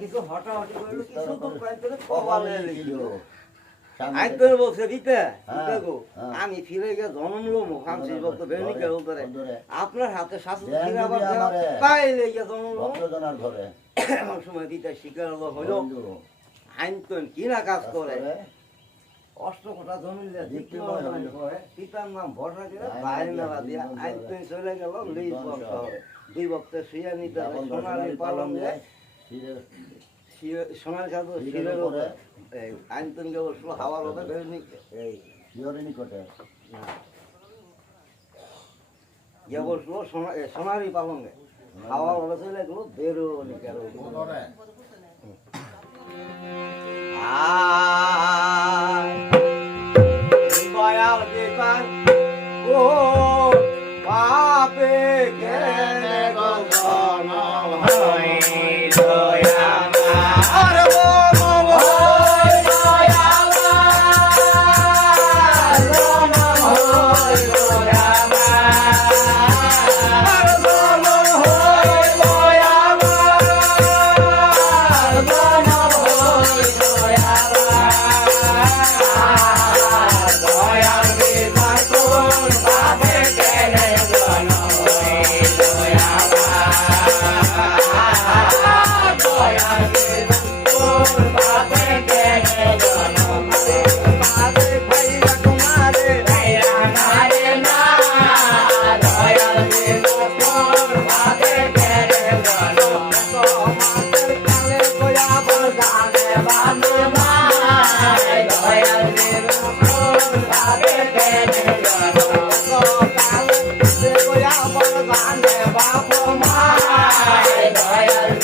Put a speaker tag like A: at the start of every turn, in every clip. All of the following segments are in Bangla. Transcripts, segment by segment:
A: কিছু হটাহটি কিছু তো কবালে লিখলো আইন বলছে দিতে দিতে
B: হ্যাঁ।
A: আমি ফিরে গিয়ে জন্ম লোম বলতে আপনার হাতে শাসন ফিরে আবার পাইলে গিয়ে জন্ম লোম
B: ঘরে।
A: এমন সময় দিতে শিকার হলো কি না কাজ করে?
B: করে।
A: অষ্ট কথা জমি
B: দীপ্তিময়
A: পিতার নাম ভরসা করে
B: আইন
A: বাইরে
B: দিয়া
A: মেলা দিয়া।
B: চলে।
A: গেল লিজ
B: জীবন
A: দুই বক্তে শুয়ে নিতে সোনালি পালন
B: শিরের
A: সোনার কাজ
B: শিরের উপরে।
A: হাওয়ার এই
B: নিকটে।
A: পালঙ্গে। হাওয়ার হবে চলে গেলো বেরো নিকার দয়াল ও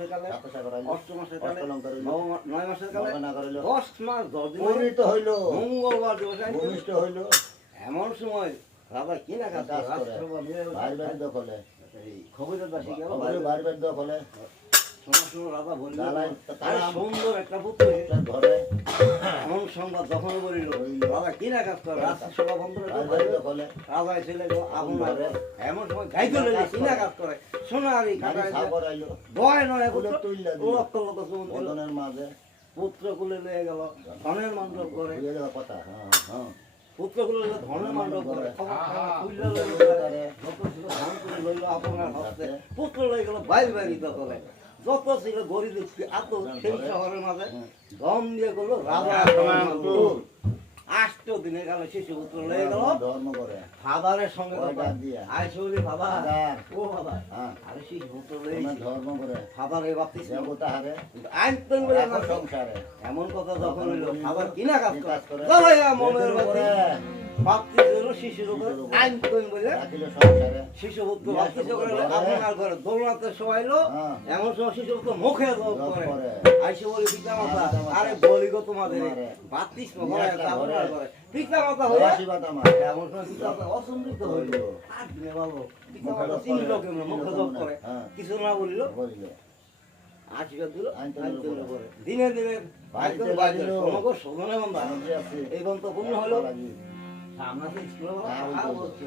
A: মাসের কালে সাত
B: সাগর আইলো।
A: অষ্ট মাসের কালে
B: হইল।
A: নয় মাসের কালে দশ মাস দশ দিন
B: হইল।
A: মঙ্গলবার দিবস
B: হইল।
A: এমন সময় বাবা কি না কাজ করে?
B: বাড়ি বাড়ি দখলে। বাড়ি বাড়ি বাড়ি দখলে।
A: শোনা শোনা রাজা বলল আরে সুন্দর একটা পুত্র।
B: তার ঘরে।
A: এমন সংবাদ যখন বলিল রাজা কি না কাজ করে? রাজসভা বন্ধ করে
B: বাড়ি বাড়ি দখলে।
A: রাজা ছেলে আগুন লাগে এমন সময় গাইতে লইলে কি না কাজ করে? ভয় নয় পুত্র।
B: তুইলা দিল।
A: লক্ষ লক্ষ সুমন
B: বদনের মাঝে।
A: পুত্র কুলে লয়ে গেল ধনের মন্ত্র করে
B: কথা হ্যাঁ হ্যাঁ।
A: পুত্রগুলো হলো ধর্মের মান্ডব করে ধান করে লইলো আপনার হস্তে। পুত্র লই গেল বাইরে বাইরে দখলে। যত ছিল গরিব আত এত সেই শহরের মাঝে দম দিয়ে করল রাজা আষ্ট দিনে গেল শিশু পুত্র লয়ে গেল।
B: ধর্ম করে।
A: ফাদারের সঙ্গে কথা। আইসে বলি ফাদার। ও ফাদার
B: হ্যাঁ।
A: আরে শিশু পুত্র লয়ে
B: ধর্ম করে।
A: ফাদার এই বাপ্তি
B: দেবতা হারে।
A: আইন বলে আমার
B: সংসারে।
A: এমন কথা যখন হইল আবার কিনা কাজ করে? চলো মনের বাপ্তি দিল শিশুর উপরে। আইন বলে। শিশু পুত্র বাপ্তি করে। আপনার ঘরে সবাইলো
B: হ্যাঁ।
A: এমন সময় শিশু পুত্র মুখে জব করে। আইসে বলি পিতা মাতা। আরে বলি গো তোমাদের
B: তোমারে।
A: বাত্তিস
B: নিয়ে
A: মাতা হয়ে
B: আশীর্বাদ আমার
A: এমন সময় পিতা মাতা হইল। আর দিনে ভালো পিতা
B: মুখে
A: চিনল কেমন মুখে জব করে।
B: হ্যাঁ।
A: কিছু না বলিল আশীর্বাদ দিল। দিনে দিনে সমগ্র সদনে বন্ধা। এই পূর্ণ হলো। সামনে স্কুলে
B: হ্যাঁ, হইবো।
A: বলছে,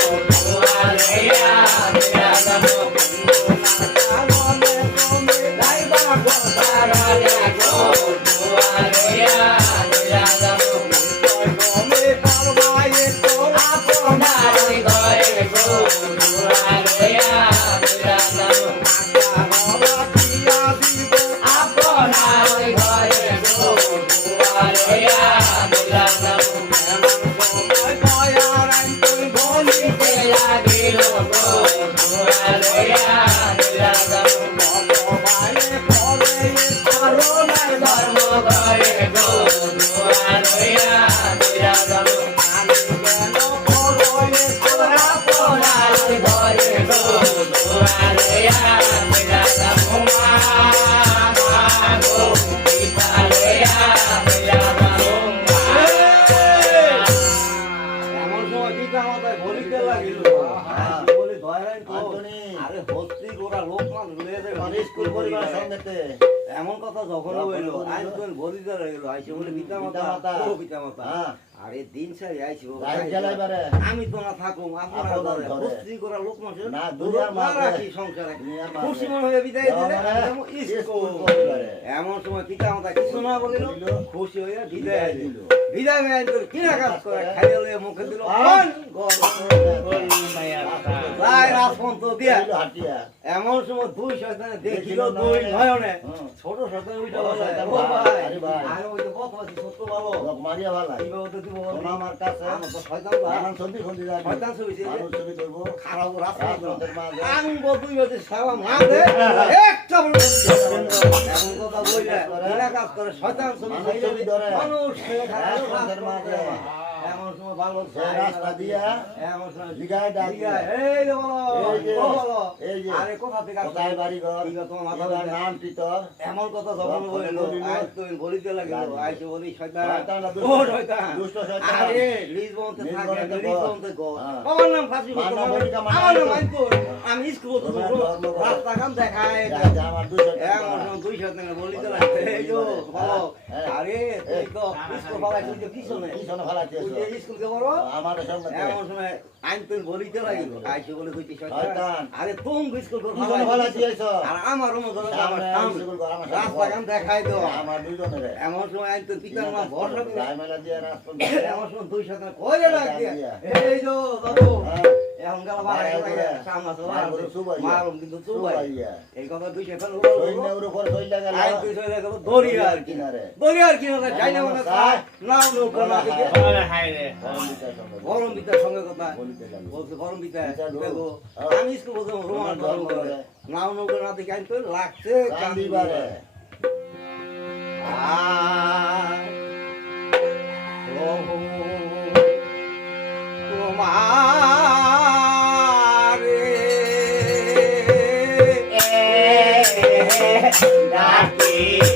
A: গো দোয়ালয়া যখন হইল। আইন তো বলিতে রইল আইসে বলে পিতা মাতা পিতা মাতা
B: হ্যাঁ।
A: আরে দিন সারি আইছি বাবা। আমি তো না থাকুম আপনার ঘরে
B: ঘরে।
A: করা লোক মানুষ
B: না।
A: রাখি সংসারে খুশি মনে হয়ে বিদায় দিলে
B: মানে।
A: এমন সময় পিতা মাতা কিছু না বলিল। খুশি হইয়া বিদায় দিল। বিদায় মেয়ে কিনা কাজ করে। খাইয়ে লইয়া মুখে দিল এমন সময় দুই শয়তানে দেখিল দুই
B: নয়নে।
A: ছোট শয়তান উইটা
B: বড়
A: বলে
B: শয়তান
A: ও
B: ভাই,
A: ভাই
B: আরে ভাই।
A: আরে ওই তো ছোট
B: লোক মারিয়া ভালা আমার কাছে
A: শয়তান
B: ছবি খুঁজি যাবি
A: শয়তান ছবি
B: ছবি করব
A: খারাপ রাস্তা
B: রাজপথের মাঝে।
A: হতে সাবা না একটা বড় এমন কথা বইলে কাজ করে শয়তান ছবি
B: মানুষ ধরে। মাঝে।
A: এমন সময় ভালো
B: রাস্তা দিয়া
A: এমন সময়
B: জিগায় ডাক
A: এই যে বলো
B: এই যে,
A: ও বলো।
B: এই যে,
A: আরে কোথা থেকে
B: কোথায় বাড়ি ঘর?
A: তোমার মাথা
B: এবার
A: ব্যথা।
B: নাম
A: এমন কথা যখন
B: যখন
A: বলিল
B: বলিল,
A: আজ তুমি বলিতে লাগিল।
B: লাগিল।
A: বলি শয়তান।
B: শয়তান না, দুষ্ট-
A: ও শয়তান।
B: দুষ্ট শয়তান।
A: আরে লিজ বলতে থাকে লিজ বলতে গো
B: হ্যাঁ।
A: আমার নাম ফাঁসি তোমার
B: বলিকা
A: আমার নাম
B: হইতো।
A: আমি স্কুল তো
B: তোমার ধর্ম করো।
A: রাস্তা কাম দেখায়
B: আমার দুই
A: এমন সময় দুই শয়তানে। বলিতে লাগে এই
B: বলি
A: যো
B: বলে।
A: বলো।
B: হ্যাঁ,
A: আরে তুই তো স্কুল পালাই তুই তো
B: ফালাইতে
A: ওই যে স্কুলকে বড়
B: আমার
A: এমন সময় আইন তুই বলিতে লাগিল আইসে বলে কইতে
B: শয়তান।
A: আরে তুম স্কুল কর
B: ভালো দিয়েছ?
A: আর আমার মতো আমার
B: সামনে
A: সামনে।
B: স্কুল কর, আমার
A: রাস্তা কাম দেখাই দাও
B: আমার দুজনের
A: এমন সময় আইন তো পিতার মা ভরসা করে
B: ঝামেলা দিয়ে রাস্তা
A: এমন সময় দুই সাথে কইরে ডাক দিয়া এই যে দাদু। আমি স্কুল নাও নৌকা না দেখে আইন তো লাগছে
B: কান্দিবারে।
A: তোমারে ডাকি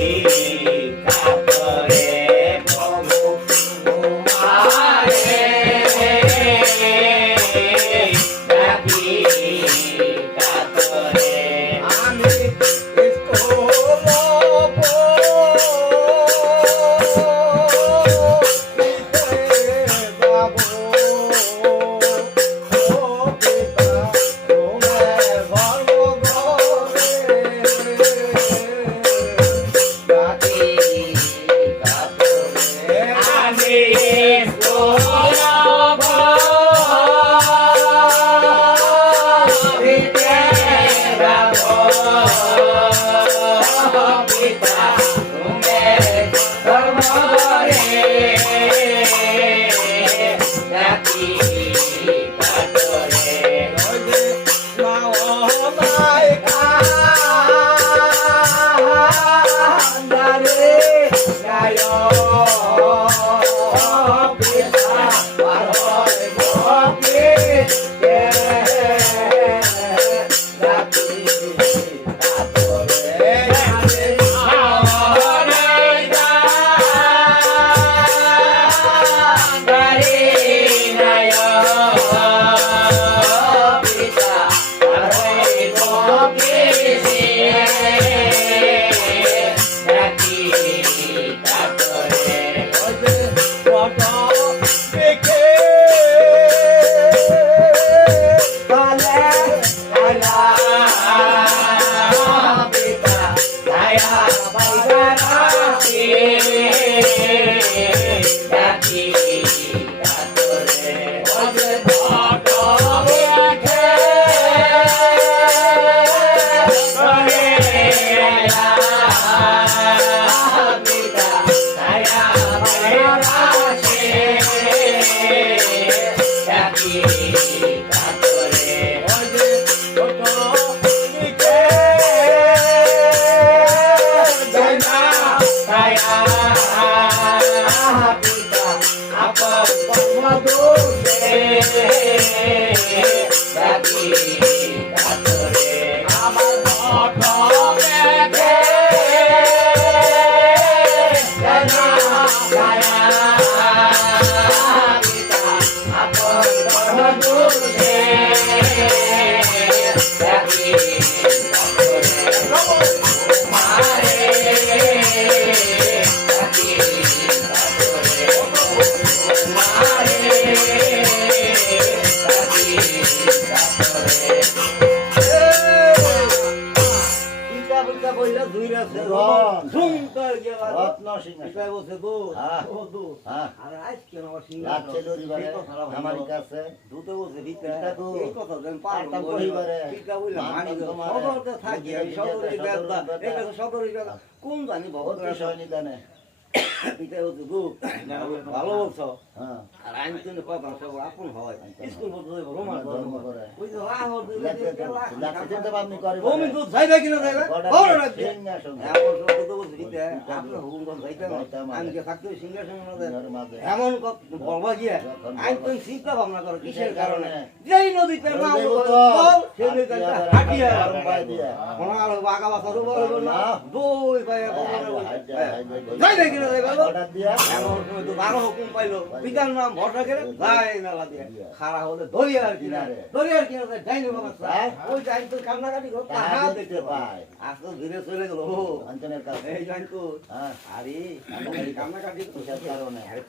A: পিতা কেন আমার সিংহ
B: যাচ্ছে লরিবারে আমার কাছে।
A: দুটো বলছে পিতা
B: পিতা
A: এই কথা যেন পারলাম
B: আরতাম
A: পিতা বললা
B: মানি
A: গো
B: তোমারে।
A: থাকি সদরই বেদা এটা সদরই বেদা কোন জানি ভগত পিতা দু ভালো বলছো।
B: হ্যাঁ।
A: আর আমি কিন্তু কথা সব আপন হয়। স্কুল বলতে রোমান
B: ধর্ম করে।
A: ওই
B: লাগতে করে
A: যাইবে কিনা যাইবে বড় না যে এমন বলবা
B: যখন
A: আমি। তো চিন্তা ভাবনা করো কিসের কারণে? যেই নদীতে
B: যে
A: পায়ে
B: দিয়ে
A: খাড়া হলে দরিয়ার কিনারে। দরিয়ার কিনারে যাইনি
B: হ্যাঁ?
A: ওই যাই তো কান্নাকাটি করো
B: দেখতে
A: পাই। আস্তে ধীরে চলে গেল।
B: কাছে।
A: এই